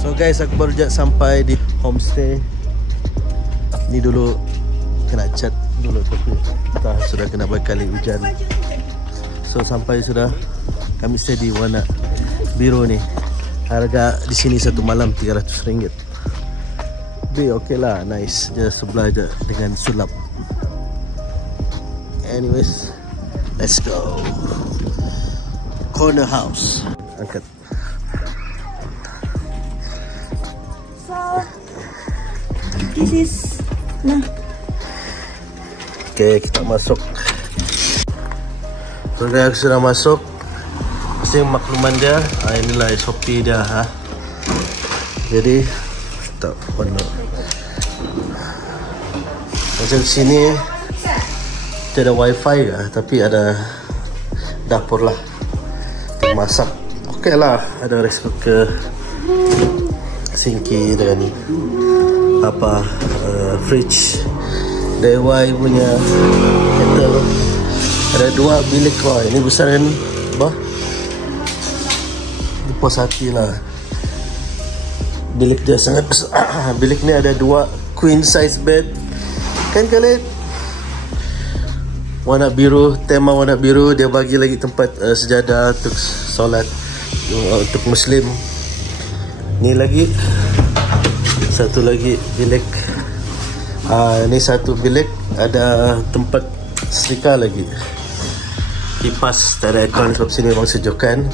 So guys, aku baru just sampai di homestay. Ni dulu kena cat dulu tapi kita sudah kena berkali hujan. So sampai sudah, kami stay di warna biru ni. Harga di sini satu malam RM300. Tapi okey lah, nice. Dia sebelah je dengan sulap. Anyways, let's go. Corner house. Angkat. So, this is nah. Okay, kita masuk. So guys, aku sudah masuk. Pasti makluman dia. Inilah SOP dia. Jadi tak penuh. Macam sini tidak ada wifi lah, tapi ada dapur lah untuk masak. Okey lah, ada ke sinki dan apa fridge. DIY punya kettle. Ada 2 bilik kau. Ini besar kan? Bah. Ini puas hati lah. Bilik dia sangat besar. Bilik ni ada 2 queen size bed. Kan kalian? Warna biru, tema warna biru. Dia bagi lagi tempat sejadah untuk solat untuk Muslim. Ni lagi satu lagi bilik. Ni satu bilik ada tempat setrika lagi. Kipas, tak ada aircon sebab sini memang sejukan.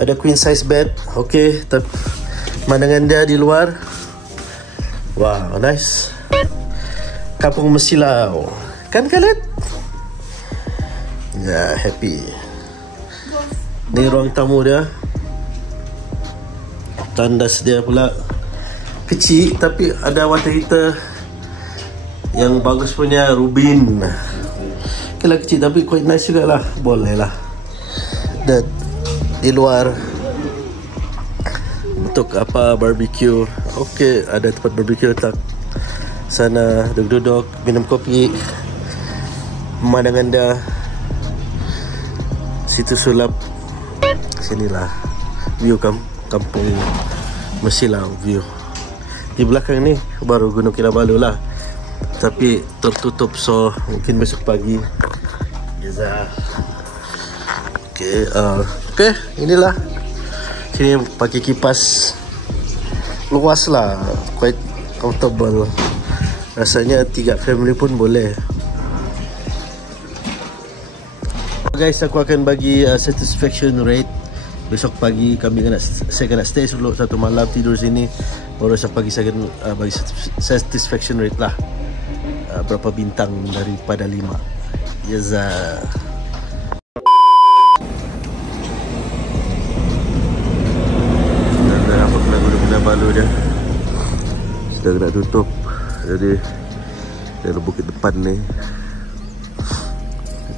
Ada queen size bed. Okey, pemandangan dia di luar. Wow, nice. Kampung Mesilau. Kan kalian? Ya, happy. Ni ruang tamu dia. Tandas dia pula kecil tapi ada water heater yang bagus punya Rubin. Okay lah, kecil tapi quite nice juga lah. Boleh lah. Dan di luar untuk apa, barbecue. Okay, ada tempat barbecue letak sana, duduk-duduk minum kopi. Pemandangan dah situ sulap. Sinilah view kampung Mesilau view. Di belakang ni baru Gunung Kinabalu lah, tapi tertutup, so mungkin besok pagi. Okay, inilah. Sini pakai kipas luas lah, quite comfortable. Rasanya 3 family pun boleh. Guys, aku akan bagi satisfaction rate. Besok pagi saya kena stay dulu 1 malam tidur sini. Baru esok pagi saya akan bagi satisfaction rate lah. Berapa bintang daripada 5. Yaza. Sudah apa kena balu dia. Sudah kena tutup. Jadi dari bukit depan ni.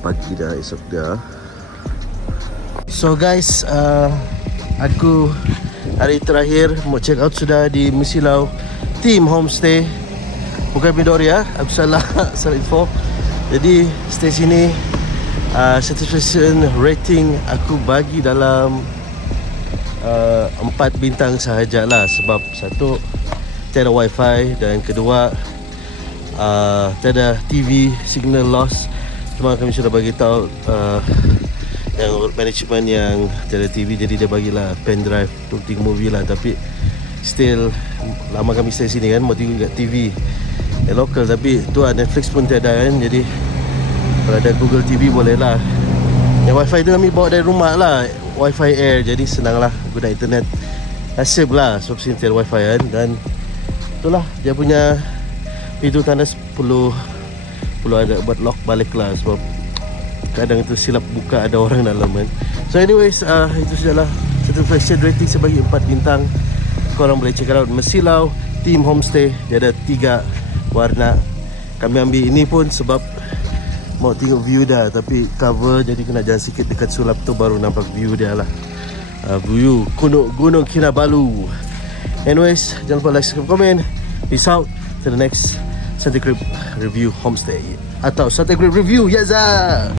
Pagi dah, esok dah. So guys, aku hari terakhir mau check out sudah di Mesilau Team Homestay. Bukan Midori ya, aku salah info. Jadi stay sini. Satisfaction rating aku bagi dalam 4 bintang sahajalah. Sebab satu, tiada wifi, dan kedua tiada TV signal loss. Cuma kami sudah bagi tahu yang management yang tiada TV, jadi dia bagilah pen drive untuk tengok movie lah. Tapi still lama kami stay sini kan, mau tengok kat TV yang local, tapi tu Netflix pun tiada kan. Jadi kalau ada Google TV boleh lah. Yang wifi tu kami bawa dari rumah lah, wifi air, jadi senang lah guna internet. Nasib lah sebab sini tiada wifi kan. Dan itulah dia punya pintu tandas perlu ada buat lock balik lah, sebab kadang itu silap buka ada orang dalam kan. So anyways, itu sajalah satisfaction rating saya bagi 4 bintang. Korang boleh check out Mesilau Team Homestay. Dia ada 3 warna. Kami ambil ini pun sebab mau tengok view dah, tapi cover jadi kena jalan sikit dekat sulap tu baru nampak view dia lah. View Gunung Kinabalu. Anyways, jangan lupa like, subscribe, komen. Peace out to the next Santa Crib Review Homestay atau Santa Crib Review. Yaza.